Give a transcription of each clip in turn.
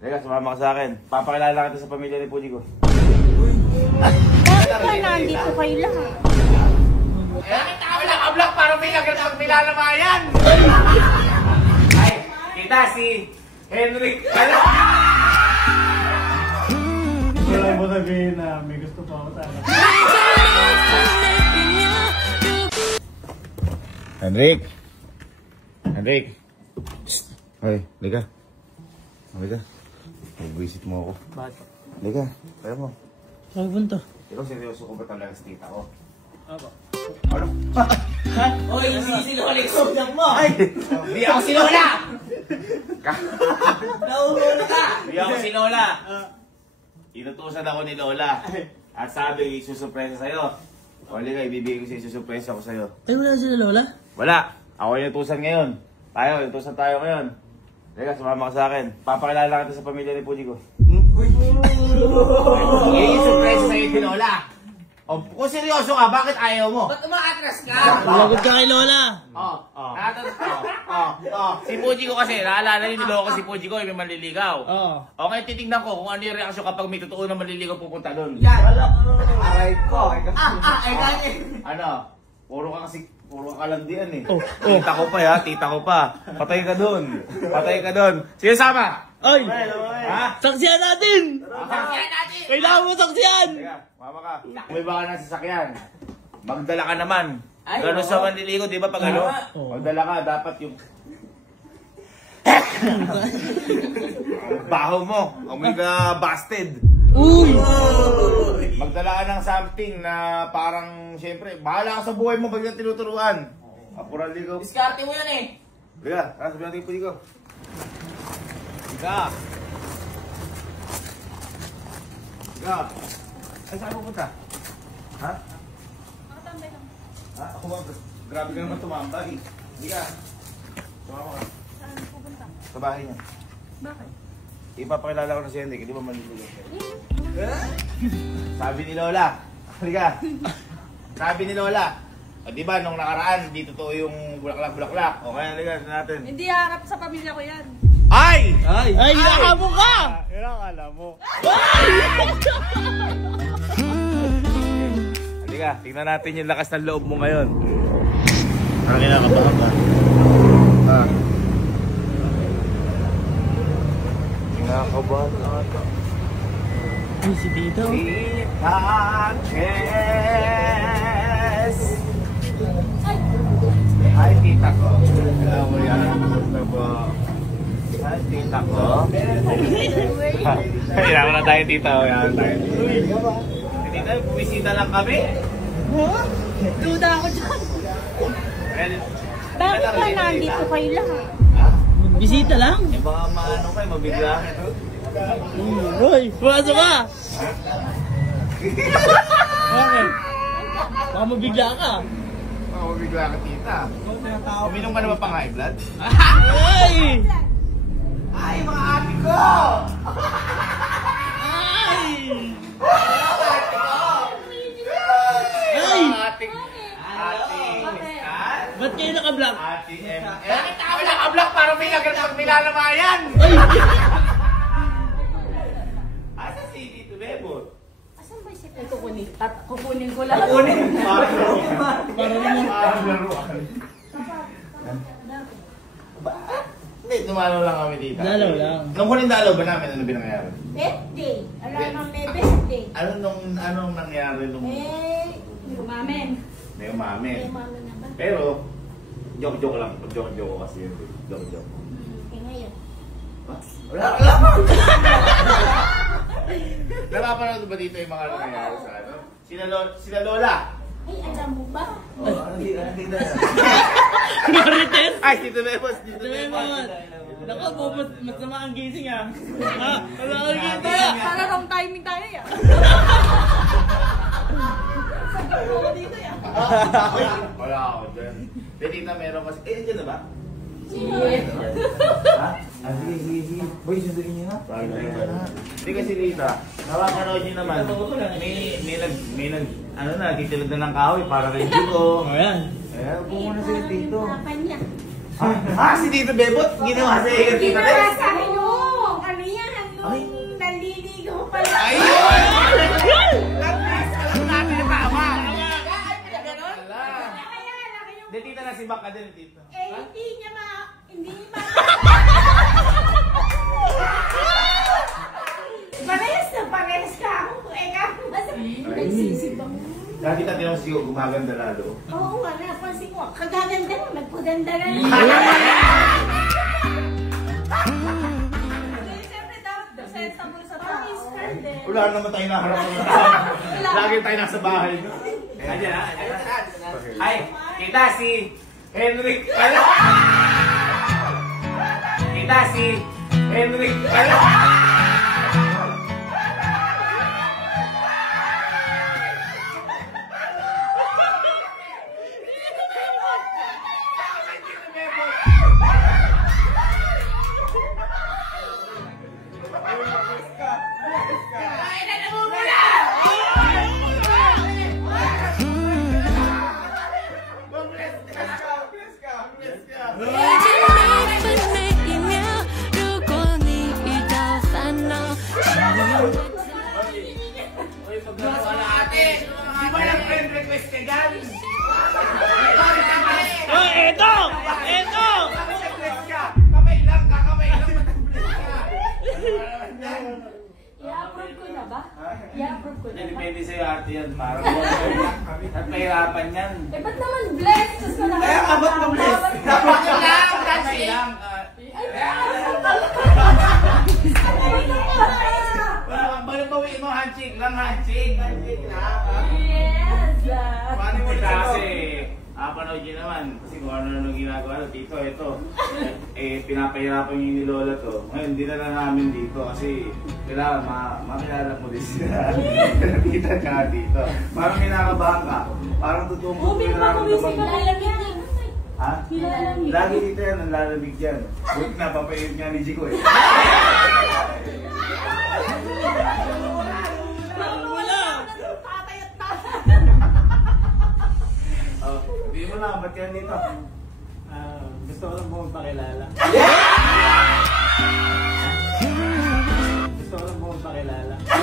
Teka, sumama ka sa akin. Papakilala kita sa pamilya ni Puji ko. Bakit ba nandito kayo lahat? Nakita ko lang ka-vlog para may nagkakilala mga yan! Ay, kita si Henrik. Wala mo sabihin na may gusto pa ako sana. Henrik! Henrik! Shhh! Ay, liga. Liga. Mag-visit mo ako. Bakit? Liga, kaya mo. Saan punta? Ikaw seryoso ko ba talaga sa tita ko? Ako. Ano? Ha? Oy, si Lola yung mo! Ay! Di ako si Lola! Nauhula ka! Di ako si Lola! Inutusan ako ni Lola. At sabi, susurpresa sa'yo. O liga, ibibigay ko siya susurpresa ko sa'yo. Ay, wala sila Lola? Wala! Ako yung inutusan ngayon. Inutusan tayo ngayon. Teka, sumama ka sa akin. Papakilala kita sa pamilya ni Puji ko. I-surprise sa'yo si Lola. O, kung seryoso ka, bakit ayaw mo? Ba't umaatras ka? Malagod ka kay Lola. Si Puji ko kasi, naalala niyo niloko si Puji ko, may manliligaw. O ngayon titignan ko kung ano yung reaksyon kapag may totoo na manliligaw pupunta doon. Aray ko. Ano? Puro ka kalandian eh. Tita ko pa ya, tita ko pa. Patay ka doon. Patay ka doon. Sige, sama! Ay! Ha? Saksiyan natin! Saksiyan natin! Kailangan mo saksiyan! Teka, mama ka. May baka ng sasakyan. Magdala ka naman. Gano'n sa manliligaw, di ba pag ano? Magdala ka, dapat yung... baho mo. Amoy ka busted. Uy! Magdala ka ng something na parang, siyempre, bahala ka sa buhay mo pag yung tinuturuan. Apural ligaw. Diskarte mo yan eh! Liga, sabi natin yung Puji ko. Liga! Liga! Ay, saan pupunta? Ha? Nakatambay lang. Ha? Ako ba? Grabe ka naman tumambay. Liga! Tumama ka. Saan pupunta? Sa bahay niya. Bakit? Ipapakilala ko na si Henrik, hindi ba manliligaw siya? Sabi ni Lola. Liga! Sabi ni Lola. O diba, nung nakaraan, di totoo yung bulaklak-bulaklak. O kaya, liga, natin. Hindi harap sa pamilya ko yan. Ay! Ay! Ay! Nakamo ka! Yan ang alam mo. Halika, tingnan natin yung lakas ng loob mo ngayon. Parang kinakabahan ka. Kinakabahan ka ata. Ay, si Tito. Tita Chess! Hi, tita ko. Alam mo yan. Gusto mo. Hi, tita ko. Kailangan na tayo, tita. Kailangan tayo. Tita, bumisita lang kami. Duda ako dyan. Bakit ba nandito kayo lahat? Bisita lang? Eh, baka maano kayo, mabiglahin. Uy! Pumasok ka! Bakit? Baka mabigla ka. Baka mabigla ka, tita. Uminom ka naman pang high blood? Ay! Ay, mga ate ko! Ay! Ay! Ating... Ba't kayo naka-vlog? Ating MM. Nakita ko lang ka-vlog para may nagkakilala mga yan! Ay! Asa si Tito Bebot? Asan ba si Tito? Kukunin ko lang. Kunin! Parang laruan. Hindi, dumalaw lang kami dito. Dalaw lang. Nung huling dalaw ba namin, ano binangyari? Birthday. Alam nang may birthday. Anong nangyari nung... Umamen. May umami. May umamen naman. Pero, joke-joke lang. Joke-joke kasi yun. Joke-joke. Ngayon. Wala! Napapanood ba dito yung mga nangyayari sa ano? Sila Lola! Ay, alam mo ba? Hindi na. Marites? Ay, Tito Bebos! Ito may mga... Naku, masama ang gising ah. Ha? Masama ang gising ah. Para wrong timing tayo yan. Sabi ko dito yan. Wala ako dyan. Hindi, tita, meron kasi... Eh, dyan na ba? Sino? Ha? Sige. Boy, sunduin niyo na. Hindi kasi tita, nakapanood niyo naman. May ano na, titilog na ng kahoy para kay Jugo. O yan. Ayan, bumo na sila dito. Papa Ha? Si Tito Bebot? Ginawa sa iyo, Tita Bebot? Ginawa sa akin, oh. Ano yan? Nililigaw pala. Ayun! At least, alam natin na tama. Hindi, tita na si Baka din, tita. Eh, hindi niya hindi ma... Parehas ka ako. Eh, ako mas... Nagsisip ako. Dati tayo ng siyo, gumaganda lalo. Oo nga, napansin ko. Kagaganda mo, nagpaganda na. Siyempre dapat presentable sa tao. Wala naman tayo naharap ng lagi tayo nasa bahay. Ayan na, ayan na. Ay, kita si Henrik pala. Kita si Henrik pala. I-approve ko na ba? I-approve ko na ba? Depende sa'yo ate yan. Parang at mahirapan yan. Eh, ba't naman blessed? Tapos ko lang. Kaya ka ba't na-bless? Dapat yun lang! Kasi lang! Balubawiin mo, handshake lang, handshake! Handshake lang! Yes! Paano mo kasi? Panood nyo naman. Kasi kung ano nung ginagawa na dito, ito. Pinapahirapan yung ni Lola to. Ngayon, hindi na lang namin dito kasi kailangan makilala mo din sila. Nakita ka dito. Parang kinakabahan ka. Parang totoo mo. Ha? Lagi dito yan, ang lalamig dyan. Buti na, papayod nga ni Jico eh. Hindi mo na, ba't yan dito? Gusto ko lang po magpakilala. Gusto ko lang po magpakilala. Gusto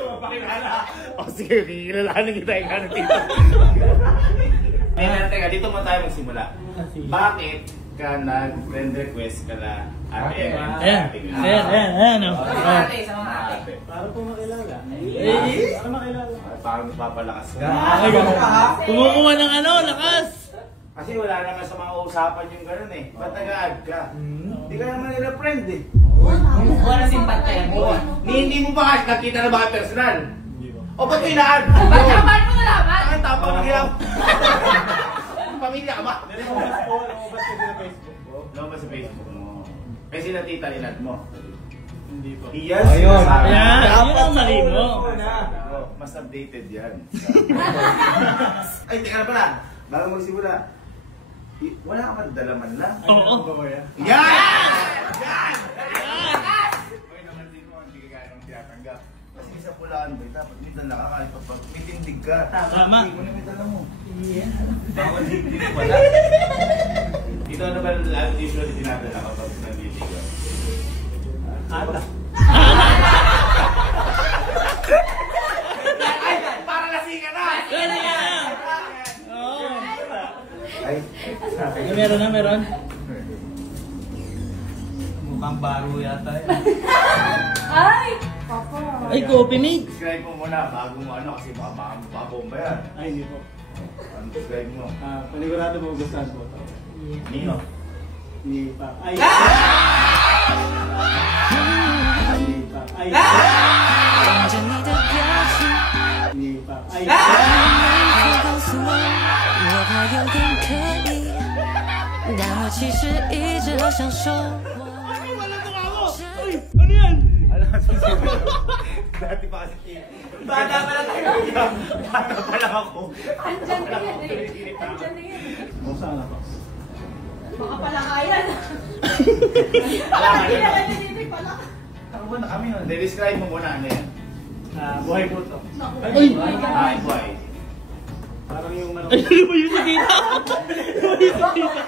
mo pakilala? O sige, kikilalanin kita yung ano dito. Teka, dito mo tayo magsimula. Bakit ka nag-friend request ka na ate? Ayan. Ate. Para po makilala. Para makilala. Parang napapalakas ka. Kumukuha ng ano, lakas! Kasi wala naman sa mga usapan yung gano'n eh. Ba't nag-add ka? Hindi ka naman nila friend eh. Wala simpatya mo. Hindi mo ba kasi nakita na ba personal? Hindi po. O ba't ina-add? Ba't naman mo nalaman? Ang tapang na kaya. Pamilya ka ba? Lumabas kasi sa Facebook po. Lumabas sa Facebook mo. Kasi sila tita inad mo. Hindi po. Yes! Ayun. Sabi. Yan! Yun ang mali mo. Mas updated yan. Ay, teka na pala. Bago magsimula. Wala ka man dalaman lang. Oo. Yan! Yan! Uy, naman din mo, hindi ka gano'ng tinatanggap. Kasi sa pulaan ba, dapat may dala ka kahit pag may tindig ka. Tama. Hindi mo na may dala mo. Yeah. Bawal hindi pala. Ito ano ba usually dinadala kapag nandito ka? Ata. Ay! Para lasing ka na! Lasing ka na! Oo. Ay! Meron. Mukhang baro yata yan. Ay! Papa! Ay, coffee mate! Describe mo muna bago mo ano kasi baka mabomba yan. Ay, hindi po. Ano describe mo? Panigurado mo gustuhan po ito. Nino? Hindi pa. Ay! Hindi pa. Ay! 望着你的表情， Hindi pa. Ay! 能否告诉我，我怕有点刻意，但我其實一直好享受我。 Ano yan? Ano ka susunod? Dati pa kasi bata pa lang tayo. Bata pa lang ako. Andyan na yan eh. Andyan na yan. Kung saan ako? Baka pala kaya na. Baka hindi na kanya dito pala. Takbo na kami nun. Describe mo muna ano yan. Buhay ko to. Ay, boy. Parang yung manok. Ay, ano ba yun sa kita? Ano ba yun sa kita?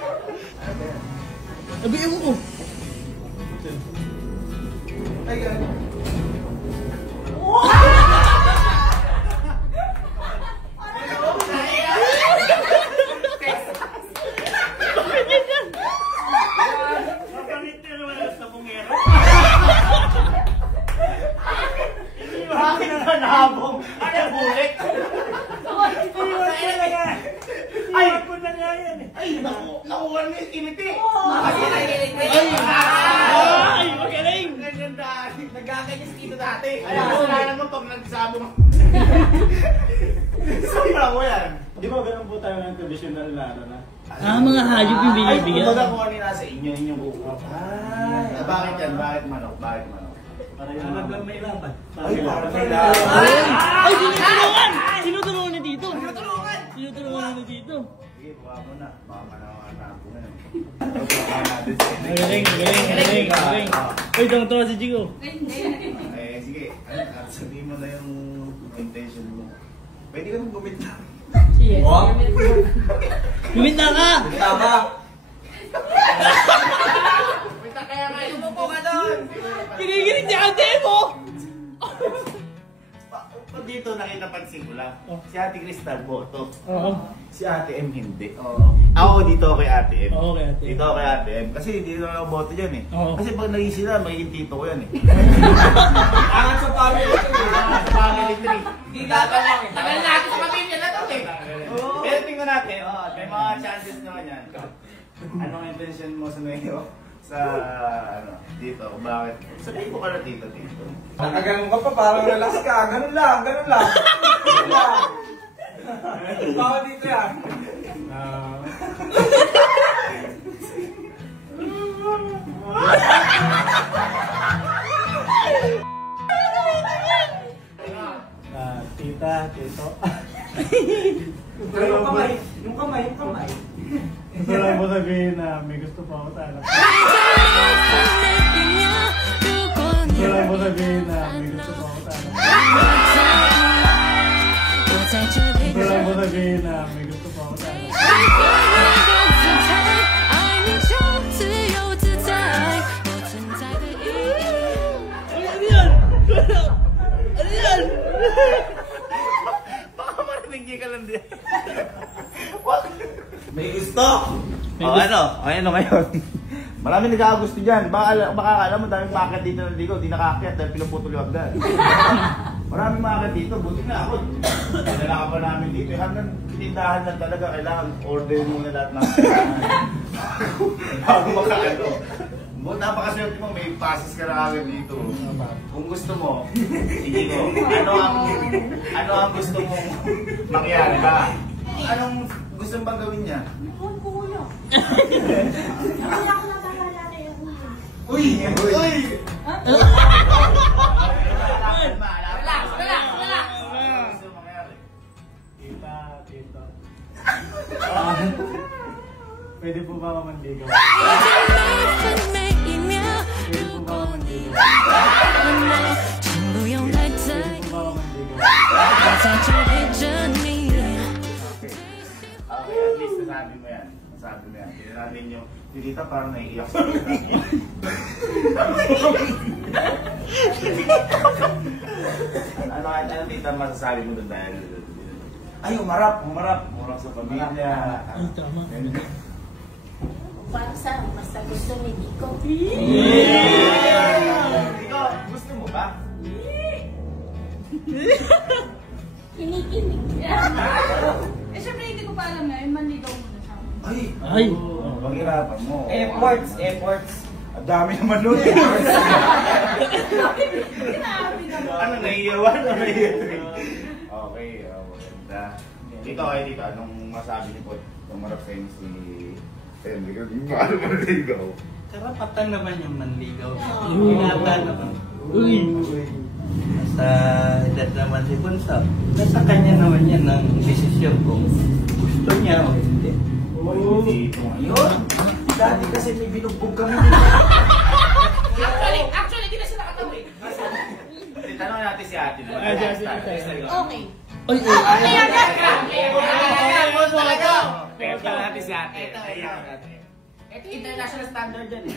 Abi, ewan ko. Ay, gano'n. Bakit na nahabong? Ano bulik? Ay! Ako na nga yan eh. Ay! Nakuha mo yung kiliti! Ay! Magaling! Nagkakanyas dito dati. Kaya kasalanan mo pag nagsabong. Sobra mo yan. Di ba ganun po tayo ng traditional na ano na? Mga hayop yung binibigyan. Ay, kumbaga kung ano yung nasa inyo, inyong kuko. Ay, bakit yan? Bakit manok? Bakit manok? Para yung lang may laban. Ay, parang may laban. Ay, tinutulungan! Tinutulungan na dito. Tinutulungan na dito. Sige, buka mo na. Baka manawaan po na. Magaling. Uy, tawang-tawa si Jigo. Eh, sige. Sabihin mo na yung intention mo. Pwede ka nang gumit na. Yes. Gumit na ka! Tama! Kaya nga, umupo ka doon. Kinikinig si ate mo! Pag dito nakita-pansin ko lang, si Ate Crystal boto. Oo. Si Ate M hindi. Ako dito kay Ate M. Oo, kay Ate M. Dito kay Ate M. Kasi dito na ako boto dyan eh. Oo. Kasi pag naging sila, magiging tito ko yan eh. Angat sa family. Sa family tree. Di tagal natin sa pamilya na to eh. Pero tingnan natin, may mga chances naman yan. Anong intention mo sa ngayon? Sa ano, dito, bakit? Sabihin ko ka na tito. Nakaganon ka pa, parang relax ka. Ganun lang. Ganun lang. Baka dito yan. Tita, tito. Yung kamay. Gusto lang mo sabihin na may gusto pa ako sa anak. Gusto lang mo sabihin na may gusto pa ako sa anak. Gusto lang mo sabihin na may gusto pa ako sa anak. Ano yan? Ano yan? Baka marinig ka lang din. May gusto! Ano ngayon? Marami nagkakagusto dyan. Baka alam mo, daming maakyat dito ng ligaw. Di nakaakyat dahil pinuputol yung hagdan. Maraming maakyat dito. Buti na ako. Pinalaka pa namin dito. Hanggang tindahan lang talaga. Kailangan order muna lahat ng bago makaano. Napakaswerte mo, may passes ka na agad dito. Kung gusto mo, sige ko. Ano ang gusto mong mangyari ba? Anong gusto mong bang gawin niya? Noon ko kuya. Hindi ako natakalala na yung Uy! Uy! Relax. Gusto mong mangyari? Tita, tito. Pwede po ba ako manligaw? Pwede po ba ako manligaw? Okay, at least nasabi mo yan. Tignan natin yung tita parang naiiyak. Ano tita masasabi mo doon dahil? Ay, umarap sa pamilya. Ay, tama. Para sa basta gusto ni Nico. Ikaw, gusto mo ba? Kinikinig. Eh, syempre hindi ko pa alam na yun, manligaw muna siya. Ay! Paghirapan mo. Efforts. Ang dami naman nun. Grabe naman. Ano, naiiyawan? Okay, maganda. Dito, anong masabi niyo po? Tumarap sa inyo si Henry. Paano mo naligaw? Karapatan naman yung manligaw. Ingatan naman. Uy! Sa edad naman si Bunso. Nasa kanya naman yan ang desisyon kung gusto niya o hindi. Dito ngayon. Dati kasi may binugbog kami. Actually, di na sila katawid. Tanong natin natin si ate na. Ah, si ate. Okay. Ay, Testa natin si ate. Ito international standard dyan eh.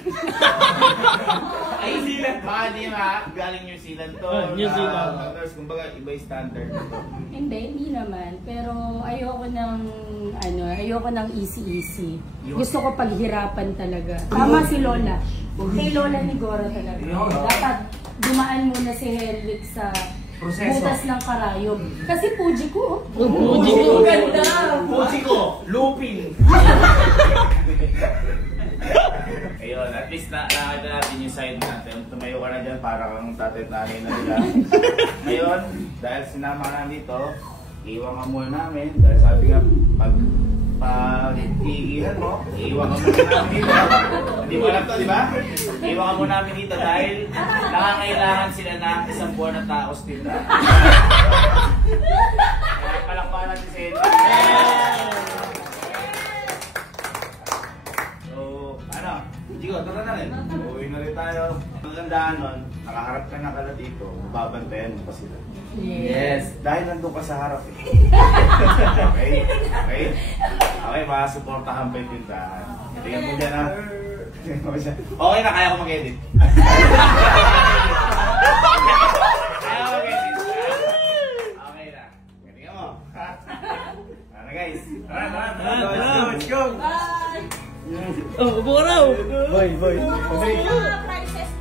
Ay, New Zealand ba? Di ba? Galing New Zealand to. New Zealand. Kumbaga, iba yung standard nito. Hindi naman. Pero ayoko ng easy-easy. Gusto ko paghirapan talaga. Tama si Lola. Kay Lola ni Gora talaga. Dapat dumaan muna si Helix sa butas ng karayom. Kasi Puji ko. Puji ko. Ganda. Puji ko! Lupin! Ayun, at least nakakita natin yung side natin. Tumayo ka na dyan para kang tatay at nanay na nila. Ngayon, dahil sinama ka nandito, iwan ka muna namin. Dahil sabi nga, pag iigihan mo, iwan ka muna namin dito. Hindi mo alam to, di ba? Iwan ka muna namin dito dahil nakakailangan sila ng isang buwan na taos dito. Kaya palakpakan natin si Henry. Jigo, tara na rin. Uwi na rin tayo. Ang gandaan nun, nakaharap ka na kala dito, babantayan mo pa sila. Yes. Dahil nandun ka sa harap eh. Okay? Okay? Okay, makasuportahan pa yung tindahan. Tingnan mo dyan ha. Okay na, kaya ko mag-edit. Kaya ko mag-edit. Okay na. Tingnan mo. Tara guys. Tara. Let's go! Bye! Oh, upo ka raw. Boy. Prices.